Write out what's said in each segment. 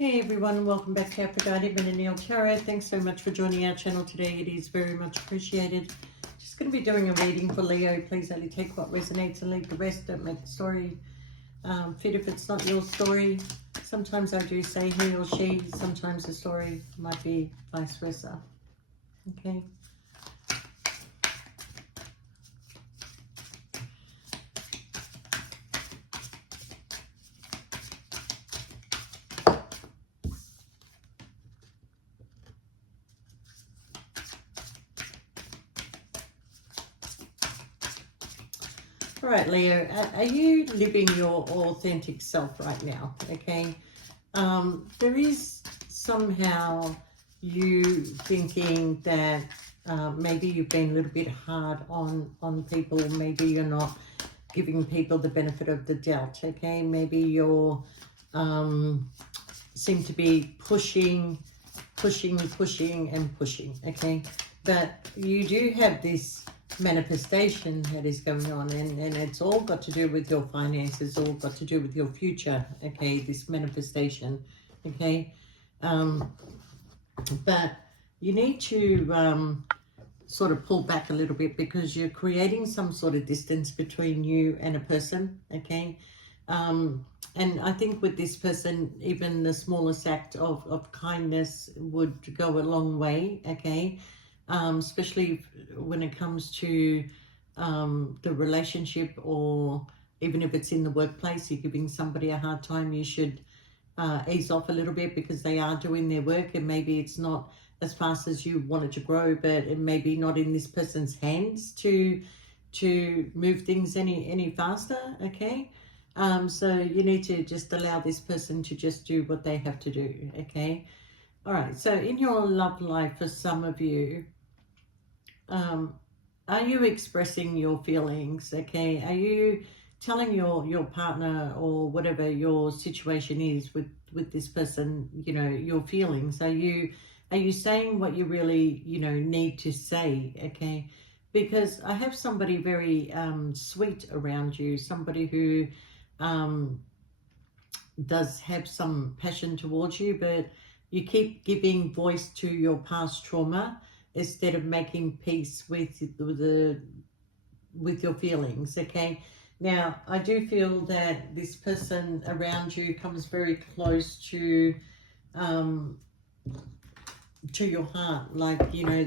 Hey everyone, welcome back to Aphrodite Neil Tarot. Thanks so much for joining our channel today. It is very much appreciated. Just going to be doing a reading for Leo. Please only take what resonates and leave the rest. Don't make the story fit if it's not your story. Sometimes I do say he or she. Sometimes the story might be vice versa. Okay. All right, Leo, are you living your authentic self right now? Okay. There is somehow you thinking that maybe you've been a little bit hard on people. Maybe you're not giving people the benefit of the doubt. Okay. Maybe you're seem to be pushing. Okay. But you do have this manifestation that is going on, and it's all got to do with your finances, all got to do with your future. Okay, this manifestation. Okay, but you need to sort of pull back a little bit, because you're creating some sort of distance between you and a person. Okay, and I think with this person, even the smallest act of kindness would go a long way. Okay, especially when it comes to the relationship, or even if it's in the workplace, you're giving somebody a hard time, you should ease off a little bit, because they are doing their work, and maybe it's not as fast as you wanted to grow, but it may be not in this person's hands to move things any faster. Okay, so you need to just allow this person to just do what they have to do. Okay, all right. So in your love life, for some of you, are you expressing your feelings? Okay, are you telling your partner, or whatever your situation is with this person, you know, your feelings? Are you saying what you really, you know, need to say? Okay, because I have somebody very sweet around you, somebody who does have some passion towards you, but you keep giving voice to your past trauma instead of making peace with your feelings. Okay, now I do feel that this person around you comes very close to your heart, like, you know,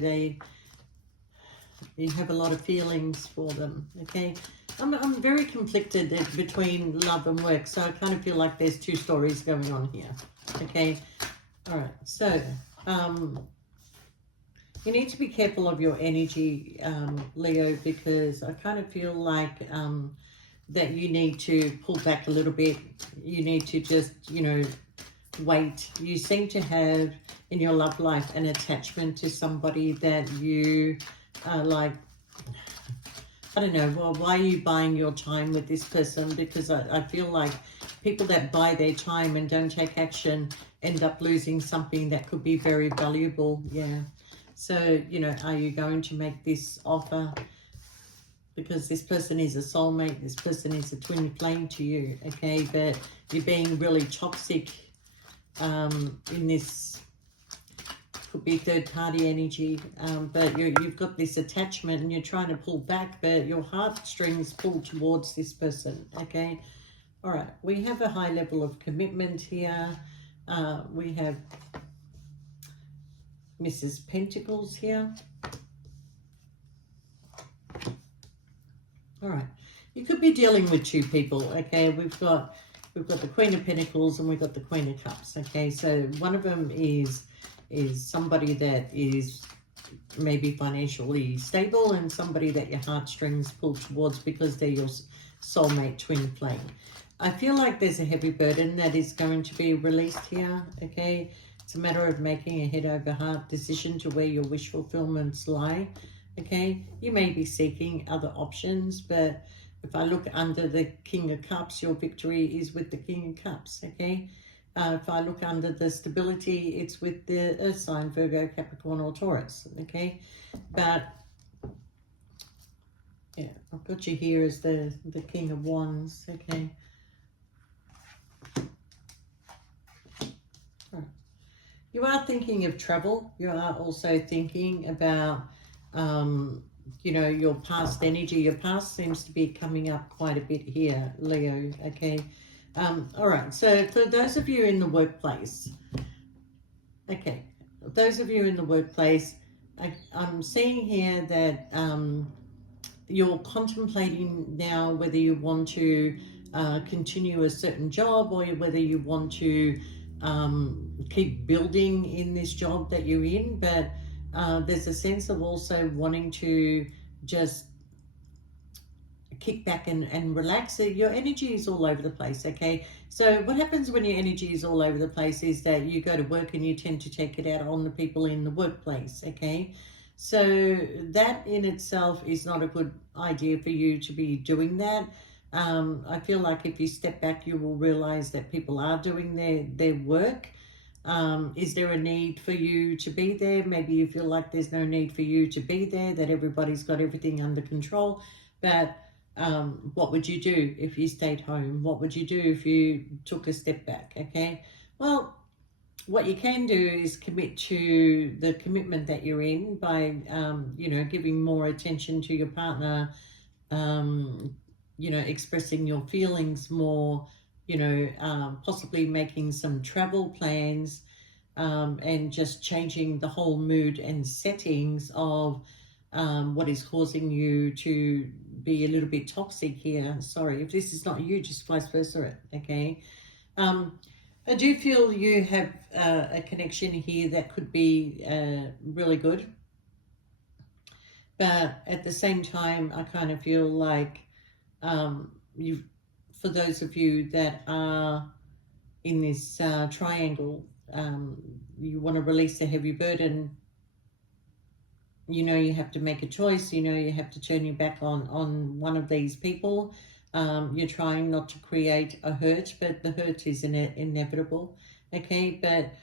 you have a lot of feelings for them. Okay, I'm very conflicted between love and work, so I kind of feel like there's two stories going on here. Okay, all right, so you need to be careful of your energy, Leo, because I kind of feel like that you need to pull back a little bit. You need to just, you know, wait. You seem to have in your love life an attachment to somebody that you like, I don't know, well, why are you buying your time with this person? Because I feel like people that buy their time and don't take action end up losing something that could be very valuable. Yeah. So, you know, are you going to make this offer? Because this person is a soulmate. This person is a twin flame to you. Okay. But you're being really toxic in this. Could be third-party energy, but you've got this attachment and you're trying to pull back, but your heartstrings pull towards this person. Okay, all right, we have a high level of commitment here. We have Mrs. Pentacles here. All right, you could be dealing with two people. Okay, we've got the Queen of Pentacles and we've got the Queen of Cups. Okay, so one of them is somebody that is maybe financially stable, and somebody that your heartstrings pull towards because they're your soulmate twin flame. I feel like there's a heavy burden that is going to be released here. Okay, it's a matter of making a head over heart decision to where your wish fulfillments lie. Okay, you may be seeking other options, but if I look under the King of Cups, your victory is with the King of Cups. Okay, if I look under the stability, it's with the Earth sign, Virgo, Capricorn, or Taurus. Okay, but yeah, I've got you here as the King of Wands. Okay, You are thinking of travel. You are also thinking about, you know, your past energy. Your past seems to be coming up quite a bit here, Leo, okay? All right, so for those of you in the workplace, okay, those of you in the workplace, I'm seeing here that you're contemplating now whether you want to continue a certain job or whether you want to keep building in this job that you're in, but there's a sense of also wanting to just kick back and relax. So your energy is all over the place, okay? So what happens when your energy is all over the place is that you go to work and you tend to take it out on the people in the workplace, okay? So that in itself is not a good idea for you to be doing that. I feel like if you step back, you will realize that people are doing their work. Is there a need for you to be there? Maybe you feel like there's no need for you to be there, that everybody's got everything under control. But what would you do if you stayed home? What would you do if you took a step back? Okay, well, what you can do is commit to the commitment that you're in by you know, giving more attention to your partner, you know, expressing your feelings more, you know, possibly making some travel plans, and just changing the whole mood and settings of what is causing you to be a little bit toxic here. Sorry, if this is not you, just vice versa, okay? I do feel you have a connection here that could be really good. But at the same time, I kind of feel like you, for those of you that are in this triangle, you want to release a heavy burden. You know, you have to make a choice. You know, you have to turn your back on one of these people. You're trying not to create a hurt, but the hurt is inevitable, okay? But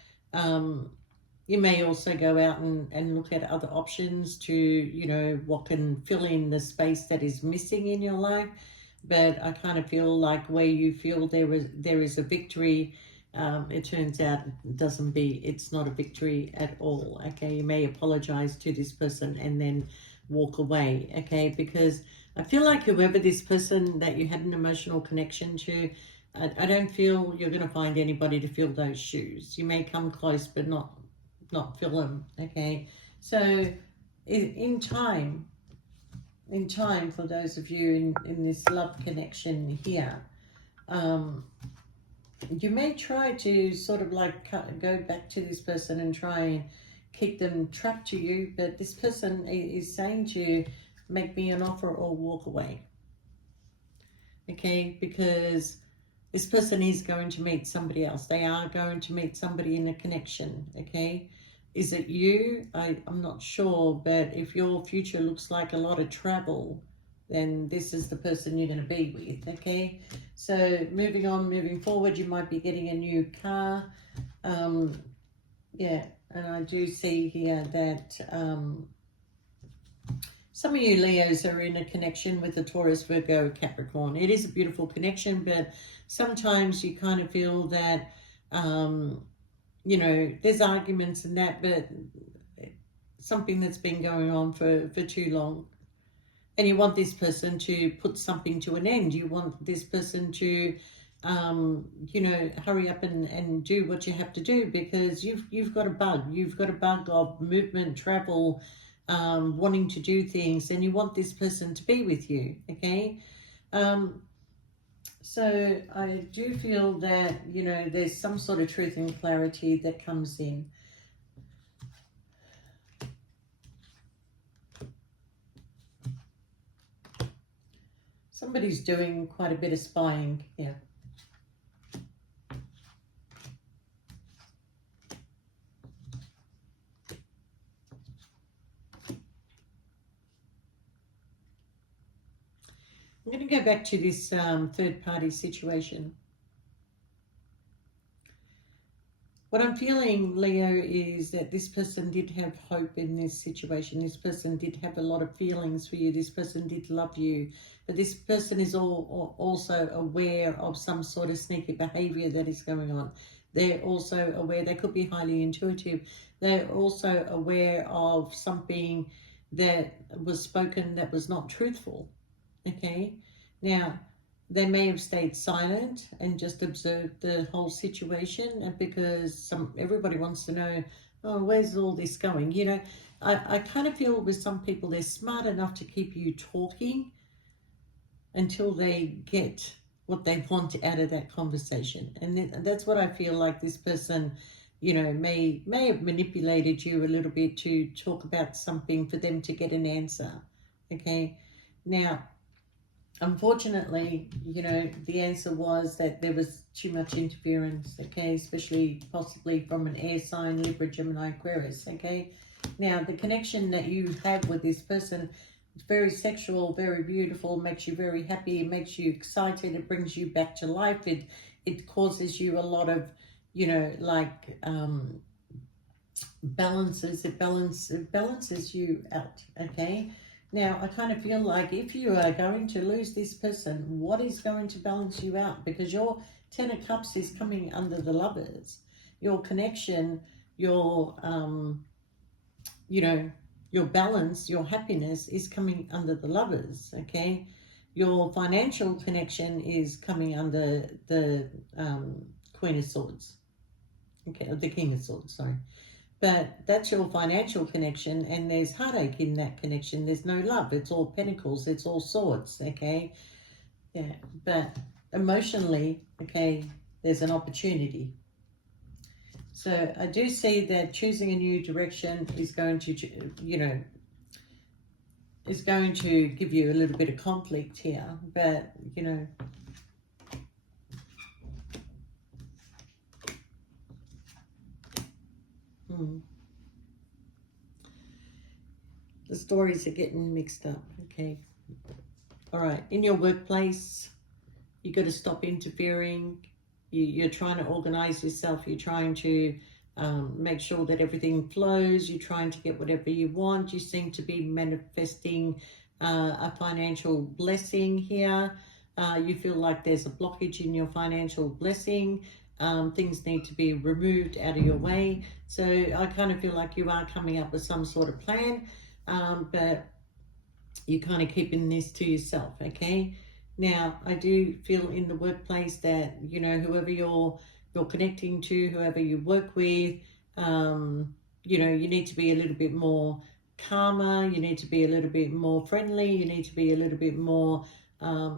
you may also go out and look at other options to, you know, what can fill in the space that is missing in your life. But I kind of feel like where you feel there is a victory, it turns out it's not a victory at all, okay? You may apologize to this person and then walk away, okay? Because I feel like whoever this person that you had an emotional connection to, I don't feel you're going to find anybody to fill those shoes. You may come close, but not fill them, okay? So in time, for those of you in this love connection here, you may try to sort of like go back to this person and try and keep them trapped to you, but this person is saying to you, make me an offer or walk away, okay? Because this person is going to meet somebody else. They are going to meet somebody in a connection, okay? Is it you? I'm not sure, but if your future looks like a lot of travel, then this is the person you're going to be with, okay? So moving on, moving forward, you might be getting a new car. Yeah, and I do see here that some of you Leos are in a connection with a Taurus, Virgo, Capricorn. It is a beautiful connection, but sometimes you kind of feel that, you know, there's arguments and that, but something that's been going on for too long. And you want this person to put something to an end. You want this person to, you know, hurry up and do what you have to do, because you've got a bug. You've got a bug of movement, travel, wanting to do things, and you want this person to be with you, okay? So I do feel that, you know, there's some sort of truth and clarity that comes in. Somebody's doing quite a bit of spying here. I'm going to go back to this third-party situation. What I'm feeling, Leo, is that this person did have hope in this situation. This person did have a lot of feelings for you. This person did love you. But this person is also aware of some sort of sneaky behavior that is going on. They're also aware, they could be highly intuitive. They're also aware of something that was spoken that was not truthful. Okay, now they may have stayed silent and just observed the whole situation, because everybody wants to know, oh, where's all this going? You know, I kind of feel with some people, they're smart enough to keep you talking until they get what they want out of that conversation. And that's what I feel like this person, you know, may have manipulated you a little bit to talk about something for them to get an answer. Okay, now unfortunately, you know, the answer was that there was too much interference, okay, especially possibly from an air sign, Libra, Gemini, Aquarius, okay. Now, the connection that you have with this person is very sexual, very beautiful, makes you very happy, it makes you excited, it brings you back to life, it causes you a lot of, you know, like it balances you out, okay. Now, I kind of feel like if you are going to lose this person, what is going to balance you out? Because your Ten of Cups is coming under the Lovers. Your connection, your, you know, your balance, your happiness is coming under the Lovers, okay? Your financial connection is coming under the Queen of Swords, okay, or the King of Swords, sorry. But that's your financial connection, and there's heartache in that connection. There's no love. It's all pentacles. It's all swords, okay? Yeah, but emotionally, okay, there's an opportunity. So I do see that choosing a new direction is going to, you know, is going to give you a little bit of conflict here. But, you know, the stories are getting mixed up, okay? All right, in your workplace, you got to stop interfering. You're trying to organize yourself. You're trying to make sure that everything flows. You're trying to get whatever you want. You seem to be manifesting a financial blessing here. You feel like there's a blockage in your financial blessing. Things need to be removed out of your way. So I kind of feel like you are coming up with some sort of plan, but you're kind of keeping this to yourself, okay? Now, I do feel in the workplace that, you know, whoever you're connecting to, whoever you work with, you know, you need to be a little bit more calmer, you need to be a little bit more friendly, you need to be a little bit more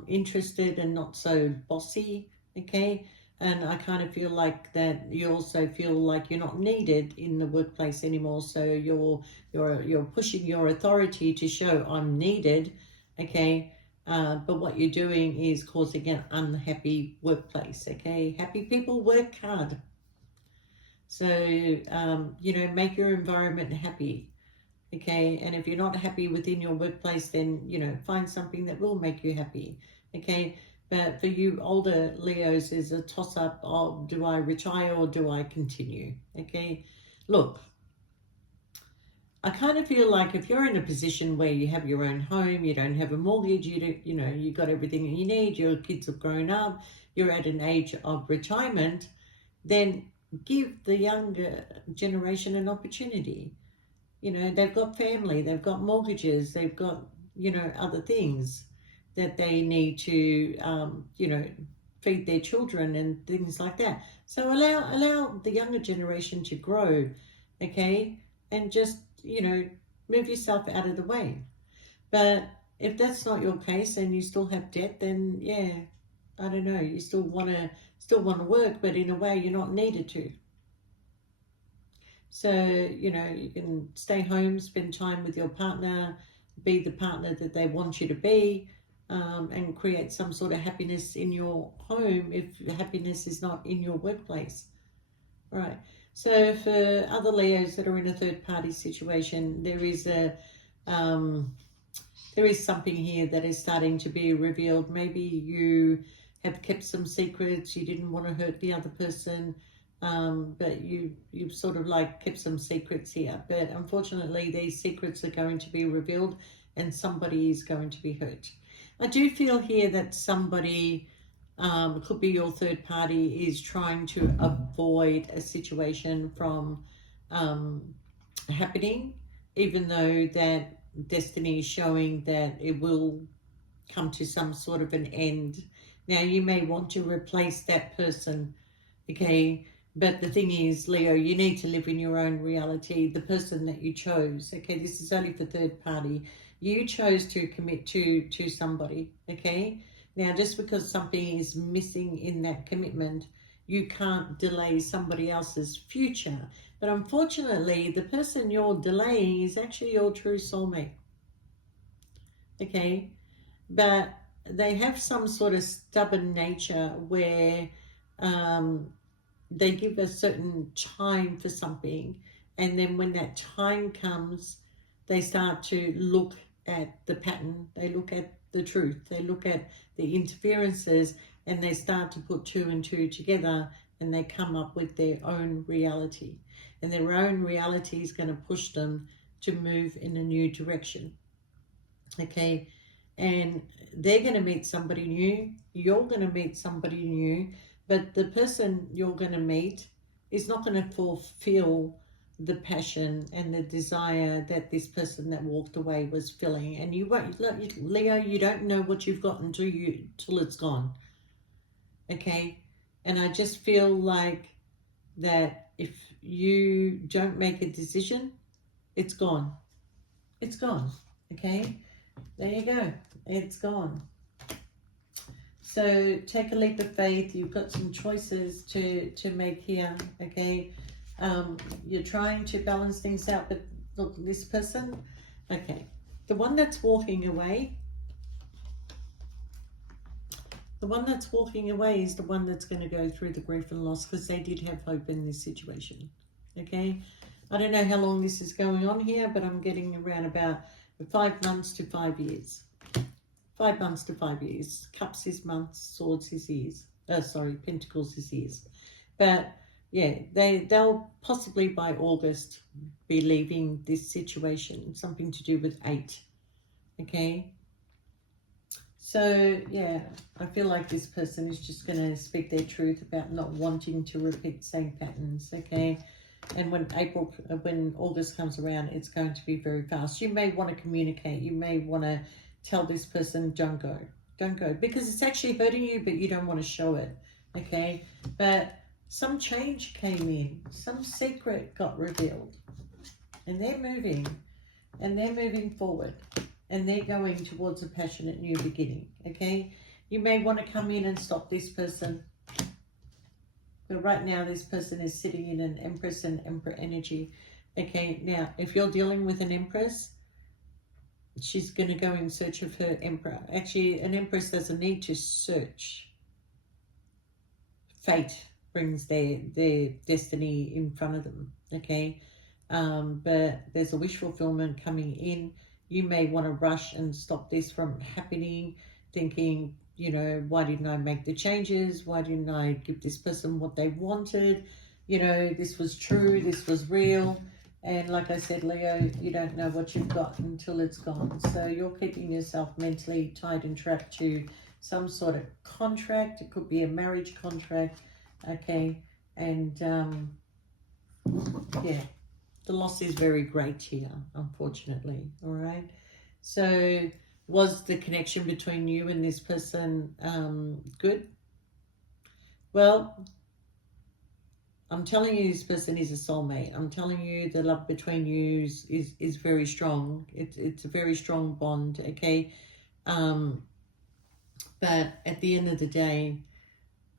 interested and not so bossy, okay? And I kind of feel like that you also feel like you're not needed in the workplace anymore. So you're pushing your authority to show I'm needed, okay? But what you're doing is causing an unhappy workplace, okay? Happy people work hard. So, you know, make your environment happy, okay? And if you're not happy within your workplace, then, you know, find something that will make you happy, okay? But for you older Leos, there's a toss-up of, do I retire or do I continue? Okay, look, I kind of feel like if you're in a position where you have your own home, you don't have a mortgage, you know, you got everything that you need, your kids have grown up, you're at an age of retirement, then give the younger generation an opportunity. You know, they've got family, they've got mortgages, they've got, you know, other things that they need to, you know, feed their children and things like that. So allow the younger generation to grow, okay? And just, you know, move yourself out of the way. But if that's not your case and you still have debt, then yeah, I don't know, you still want to work, but in a way you're not needed to. So, you know, you can stay home, spend time with your partner, be the partner that they want you to be, and create some sort of happiness in your home if happiness is not in your workplace. All right. So for other Leos that are in a third party situation, there is something here that is starting to be revealed. Maybe you have kept some secrets. You didn't want to hurt the other person, but you've sort of like kept some secrets here. But unfortunately, these secrets are going to be revealed and somebody is going to be hurt. I do feel here that somebody It could be your third party is trying to avoid a situation from happening, even though that destiny is showing that it will come to some sort of an end. Now, you may want to replace that person, okay? But the thing is, Leo, you need to live in your own reality. The person that you chose, okay? This is only for third party. You chose to commit to somebody, okay? Now, just because something is missing in that commitment, you can't delay somebody else's future. But unfortunately, the person you're delaying is actually your true soulmate, okay? But they have some sort of stubborn nature where they give a certain time for something, and then when that time comes, they start to look at the pattern, they look at the truth, they look at the interferences, and they start to put two and two together, and they come up with their own reality. And their own reality is going to push them to move in a new direction, okay? And they're going to meet somebody new, you're going to meet somebody new, but the person you're going to meet is not going to fulfill the passion and the desire that this person that walked away was feeling. And you won't, Leo, you don't know what you've got till it's gone, okay? And I just feel like that if you don't make a decision, it's gone. It's gone, okay? There you go. It's gone. So take a leap of faith. You've got some choices to make here, okay? You're trying to balance things out, but look, this person, okay, the one that's walking away, is the one that's going to go through the grief and loss, because they did have hope in this situation, okay? I don't know how long this is going on here, but I'm getting around about 5 months to 5 years. 5 months to 5 years. Cups is months, swords is years. Pentacles is years. But yeah, they'll possibly by August be leaving this situation. Something to do with 8. Okay. So yeah, I feel like this person is just going to speak their truth about not wanting to repeat the same patterns. Okay. And when August comes around, it's going to be very fast. You may want to communicate. You may want to tell this person, don't go, because it's actually hurting you, but you don't want to show it, okay? But some change came in, some secret got revealed, and they're moving forward, and they're going towards a passionate new beginning, okay? You may want to come in and stop this person, but right now this person is sitting in an Empress and Emperor energy, okay? Now, if you're dealing with an Empress, she's going to go in search of her Emperor. Actually, an Empress doesn't need to search. Fate brings their destiny in front of them, okay? But there's a wish fulfillment coming in. You may want to rush and stop this from happening, thinking, you know, why didn't I make the changes? Why didn't I give this person what they wanted? You know, this was true, this was real. And like I said, Leo, you don't know what you've got until it's gone. So you're keeping yourself mentally tied and trapped to some sort of contract. It could be a marriage contract, okay? And yeah, the loss is very great here, unfortunately, all right? So was the connection between you and this person good? Well, I'm telling you, this person is a soulmate. I'm telling you, the love between you is very strong. It's a very strong bond, okay? But at the end of the day,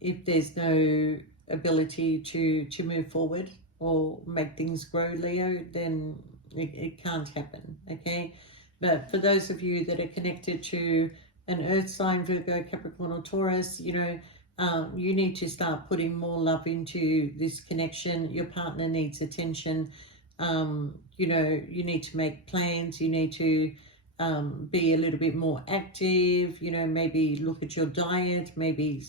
if there's no ability to move forward or make things grow, Leo, then it can't happen, okay? But for those of you that are connected to an earth sign, Virgo, Capricorn, or Taurus, you know, you need to start putting more love into this connection. Your partner needs attention. You know, you need to make plans. You need to be a little bit more active. You know, maybe look at your diet. Maybe,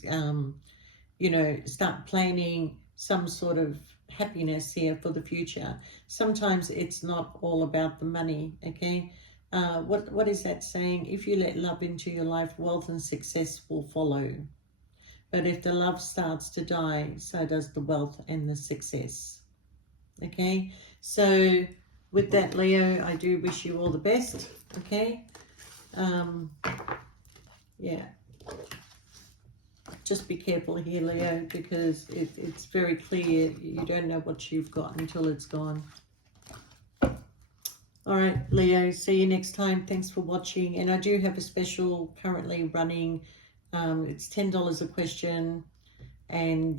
you know, start planning some sort of happiness here for the future. Sometimes it's not all about the money, okay? What is that saying? If you let love into your life, wealth and success will follow. But if the love starts to die, so does the wealth and the success. Okay, so with that, Leo, I do wish you all the best. Okay, yeah, just be careful here, Leo, because it's very clear you don't know what you've got until it's gone. All right, Leo, see you next time. Thanks for watching. And I do have a special currently running. It's $10 a question. And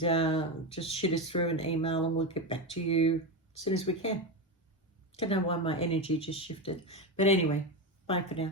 just shoot us through an email and we'll get back to you as soon as we can. Don't know why my energy just shifted. But anyway, bye for now.